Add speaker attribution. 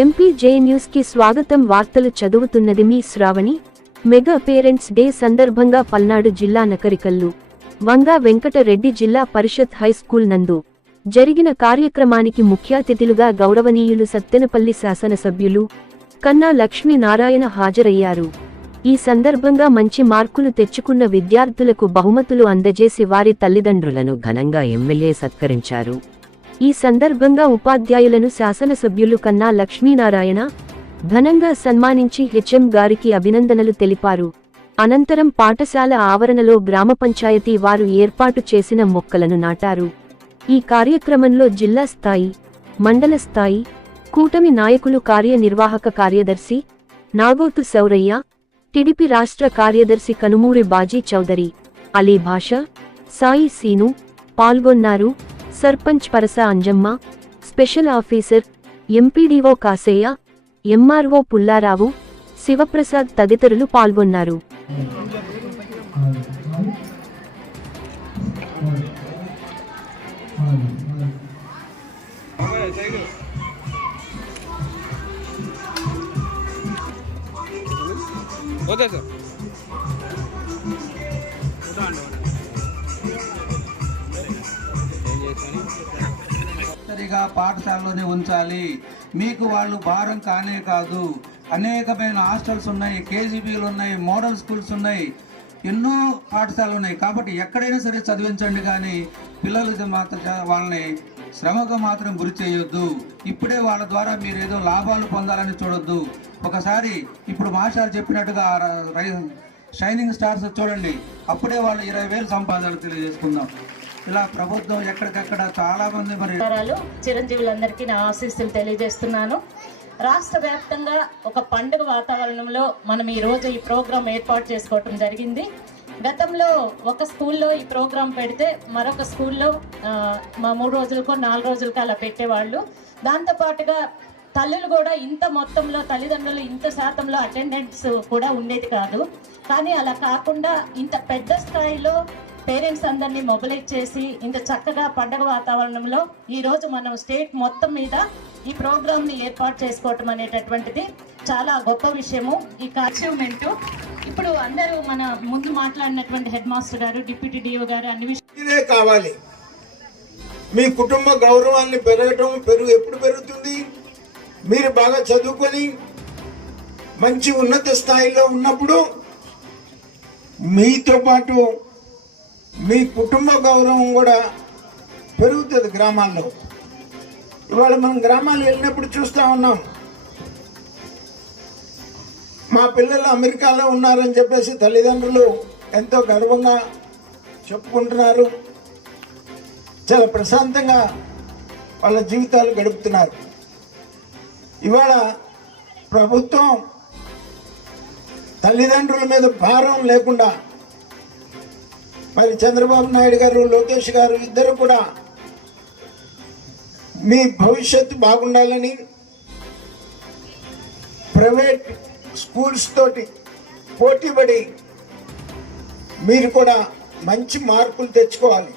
Speaker 1: MP జే న్యూస్కి స్వాగతం వార్తలు చదువుతున్నది మీ శ్రావణి. మెగా పేరెంట్స్ డే సందర్భంగా పల్నాడు జిల్లా నకరికల్లు. వంగా వెంకటరెడ్డి జిల్లా పరిషత్ హైస్కూల్ నందు. జరిగిన కార్యక్రమానికి ముఖ్యాతిథులుగా గౌరవనీయులు సత్తెనపల్లి శాసనసభ్యులు కన్నా లక్ష్మీనారాయణ హాజరయ్యారు. ఈ సందర్భంగా మంచి మార్కులు తెచ్చుకున్న విద్యార్థులకు బహుమతులు అందజేసి వారి తల్లిదండ్రులను ఘనంగా ఎమ్మెల్యే సత్కరించారు. ఈ సందర్భంగా ఉపాధ్యాయులను శాసనసభ్యులు కన్నా లక్ష్మీనారాయణ ఘనంగా సన్మానించి హెచ్ఎం గారికి అభినందనలు తెలిపారు. అనంతరం పాఠశాల ఆవరణలో గ్రామ పంచాయతీ వారు ఏర్పాటు చేసిన మొక్కలను నాటారు. ఈ కార్యక్రమంలో జిల్లా స్థాయి మండల స్థాయి కూటమి నాయకులు కార్యనిర్వాహక కార్యదర్శి నాగోతు సౌరయ్య టిడిపి రాష్ట్ర కార్యదర్శి కనుమూరి బాజీ చౌదరి అలీ భాష సాయి సీను పాల్గొన్నారు. Sarpanch Parasa Anjamma special officer MPDO Kaseya MRO Pullarao Sivaprasad తదితరులు పాల్గొన్నారు.
Speaker 2: Okay sir.
Speaker 3: సరిగా పాఠశాలలోనే ఉంచాలి. మీకు వాళ్ళు భారం కానే కాదు. అనేకమైన హాస్టల్స్ ఉన్నాయి కేజీబీలు ఉన్నాయి మోడల్ స్కూల్స్ ఉన్నాయి. ఎన్నో పాఠశాలలు ఉన్నాయి. కాబట్టి ఎక్కడైనా సరే చదివించండి కానీ పిల్లలకి మాత్రం వాళ్ళని శ్రమకు మాత్రం గురి చేయొద్దు. ఇప్పుడే వాళ్ళ ద్వారా మీరు ఏదో లాభాలు పొందాలని చూడొద్దు. ఒకసారి ఇప్పుడు మాస్టర్ చెప్పినట్టుగా షైనింగ్ స్టార్స్ చూడండి. అప్పుడే వాళ్ళు ఇరవై వేలు సంపాదనలు తెలియజేసుకుందాం. ఇలా ప్రభుత్వం ఎక్కడికక్కడ చాలా మంది మరి
Speaker 4: చిరంజీవులందరికీ నా ఆశీస్సులు తెలియజేస్తున్నాను. రాష్ట్ర వ్యాప్తంగా ఒక పండుగ వాతావరణంలో మనం ఈ రోజు ఈ ప్రోగ్రాం ఏర్పాటు చేసుకోవటం జరిగింది. గతంలో ఒక స్కూల్లో ఈ ప్రోగ్రాం పెడితే మరొక స్కూల్లో మా మూడు రోజులకో నాలుగు రోజులకో అలా పెట్టేవాళ్ళు. దాంతోపాటుగా తల్లులు కూడా ఇంత మొత్తంలో తల్లిదండ్రులు ఇంత శాతంలో అటెండెన్స్ కూడా ఉండేది కాదు. కానీ అలా కాకుండా ఇంత పెద్ద స్థాయిలో పేరెంట్స్ అందరినీ మొబిలైజ్ చేసి ఇంత చక్కగా పండగ వాతావరణంలో ఈరోజు మనం స్టేట్ మొత్తం మీద ఈ ప్రోగ్రామ్ని ఏర్పాటు చేసుకోవటం అనేటటువంటిది చాలా గొప్ప విషయము. ఈ అచీవ్మెంట్. ఇప్పుడు అందరూ మన ముందు మాట్లాడినటువంటి హెడ్ మాస్టర్ గారు డిప్యూటీ డిఓ గారు అన్ని విషయాలు
Speaker 5: కావాలి. మీ కుటుంబ గౌరవాన్ని పెరగటం పెరుగు ఎప్పుడు పెరుగుతుంది? మీరు బాగా చదువుకొని మంచి ఉన్నత స్థాయిలో ఉన్నప్పుడు మీతో పాటు మీ కుటుంబ గౌరవం కూడా పెరుగుతుంది గ్రామాల్లో. ఇవాళ మనం గ్రామాలు వెళ్ళినప్పుడు చూస్తూ ఉన్నాం. మా పిల్లలు అమెరికాలో ఉన్నారని చెప్పేసి తల్లిదండ్రులు ఎంతో గర్వంగా చెప్పుకుంటున్నారు. చాలా ప్రశాంతంగా వాళ్ళ జీవితాలు గడుపుతున్నారు. ఇవాళ ప్రభుత్వం తల్లిదండ్రుల మీద భారం లేకుండా మరి చంద్రబాబు నాయుడు గారు లోకేష్ గారు ఇద్దరు కూడా మీ భవిష్యత్తు బాగుండాలని ప్రైవేట్ స్కూల్స్ తోటి పోటీపడి మీరు కూడా మంచి మార్కులు తెచ్చుకోవాలి.